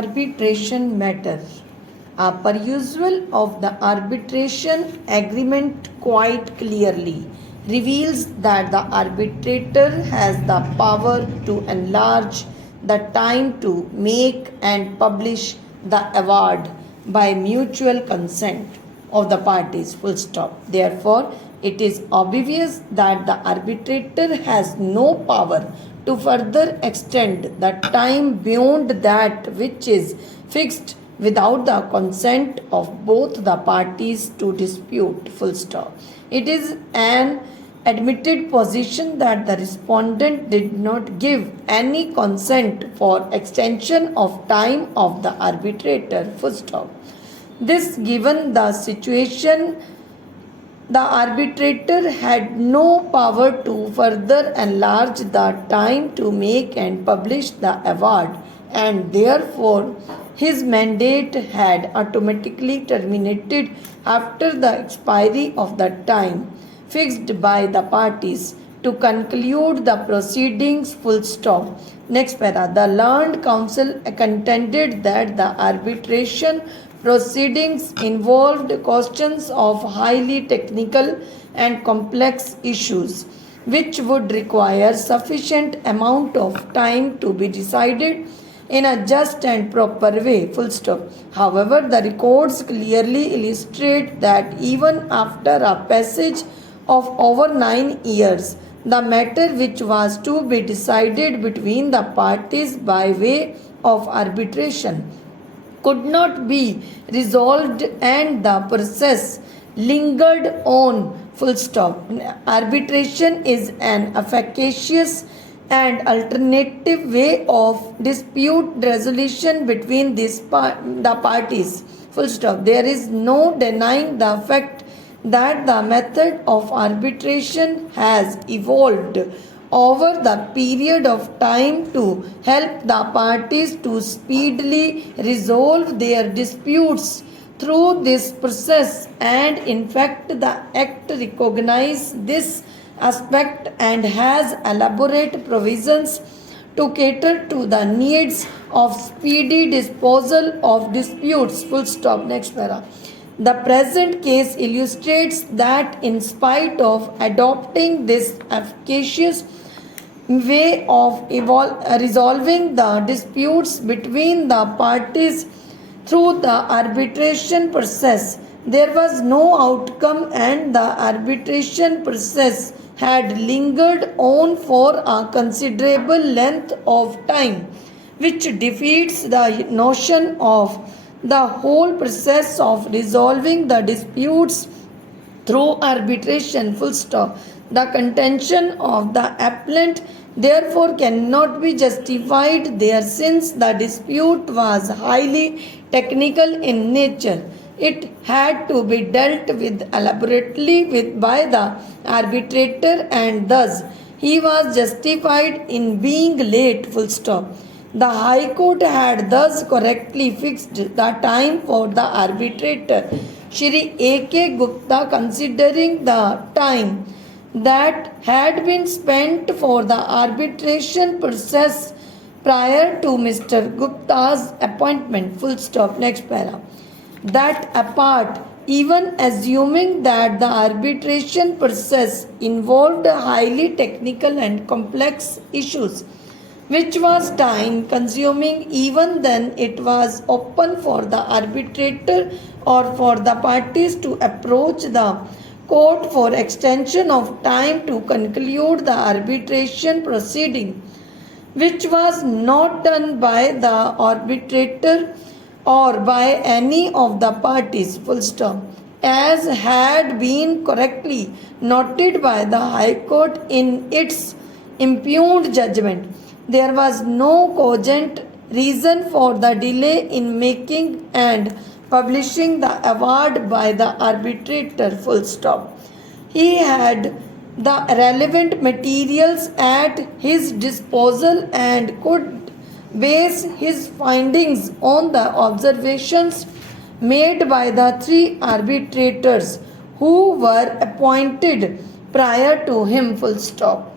arbitration matter. A perusal of the arbitration agreement quite clearly reveals that the arbitrator has the power to enlarge the time to make and publish the award by mutual consent of the parties. Full stop. Therefore, it is obvious that the arbitrator has no power to further extend the time beyond that which is fixed without the consent of both the parties to dispute. Full stop. It is an admitted position that the respondent did not give any consent for extension of time of the arbitrator. Full stop. This given the situation, the arbitrator had no power to further enlarge the time to make and publish the award, and therefore his mandate had automatically terminated after the expiry of the time fixed by the parties to conclude the proceedings. Full stop. Next para. The learned counsel contended that the arbitration proceedings involved questions of highly technical and complex issues which would require sufficient amount of time to be decided in a just and proper way. Full stop. However, the records clearly illustrate that even after a passage of over 9 years, the matter which was to be decided between the parties by way of arbitration could not be resolved and the process lingered on. Full stop. Arbitration is an efficacious and alternative way of dispute resolution between the parties. Full stop. There is no denying the fact that the method of arbitration has evolved over the period of time to help the parties to speedily resolve their disputes through this process, and in fact the act recognizes this aspect and has elaborate provisions to cater to the needs of speedy disposal of disputes. Full stop. Next para. The present case illustrates that in spite of adopting this efficacious way of resolving the disputes between the parties through the arbitration process, there was no outcome and the arbitration process had lingered on for a considerable length of time, which defeats the notion of the whole process of resolving the disputes through arbitration. Full stop. The contention of the appellant therefore cannot be justified there, since the dispute was highly technical in nature. It had to be dealt with elaborately by the arbitrator, and thus he was justified in being late. Full stop. The High Court had thus correctly fixed the time for the arbitrator, Shri A.K. Gupta, considering the time that had been spent for the arbitration process prior to Mr. Gupta's appointment. Full stop. Next para. That apart, even assuming that the arbitration process involved highly technical and complex issues, which was time consuming, even then it was open for the arbitrator or for the parties to approach the court for extension of time to conclude the arbitration proceeding, which was not done by the arbitrator or by any of the parties. Full stop. As had been correctly noted by the High Court in its impugned judgment, there was no cogent reason for the delay in making and publishing the award by the arbitrator. Full stop. He had the relevant materials at his disposal and could base his findings on the observations made by the 3 arbitrators who were appointed prior to him. Full stop.